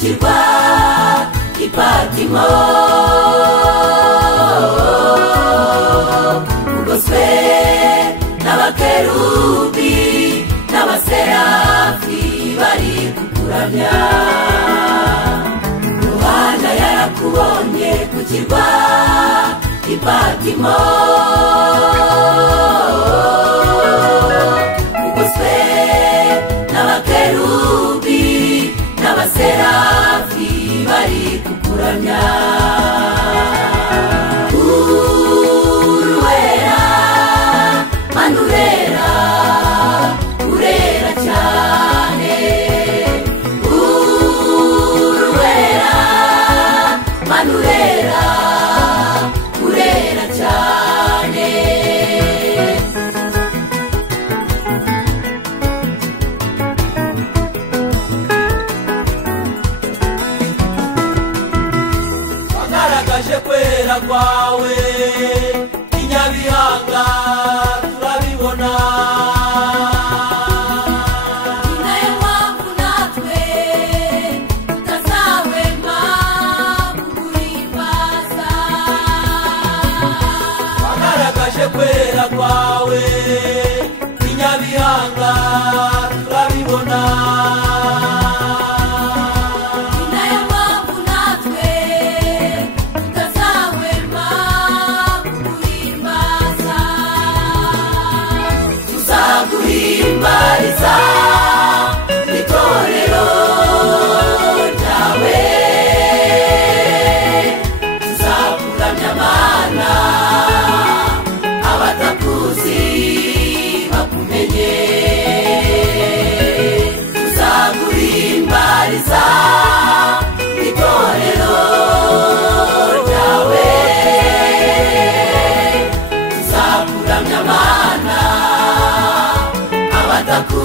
kirwa Ipatimo ugoswe n'abakerubi n'abaserafi bari kukuramya Yohana yarakubonye ku kirwa Ipatimo ugoswe n'abakerubi n'abaserafi bari kukuramya Uruwera manurera urera cyane Uruwera manurera urera cyane wagaragaje kwera kwawe inyabihanga turabibona inaye mpamvu natwe tutazahwema kuguhimbaza wagaragaje kwera kwawe inyabihanga turabibona Imbariza itorero ryawe tuzakuramya Mana abatakuzi bakumenye tuzaguhimbariza itorero ryawe tuzakuramya Mana abatakuzi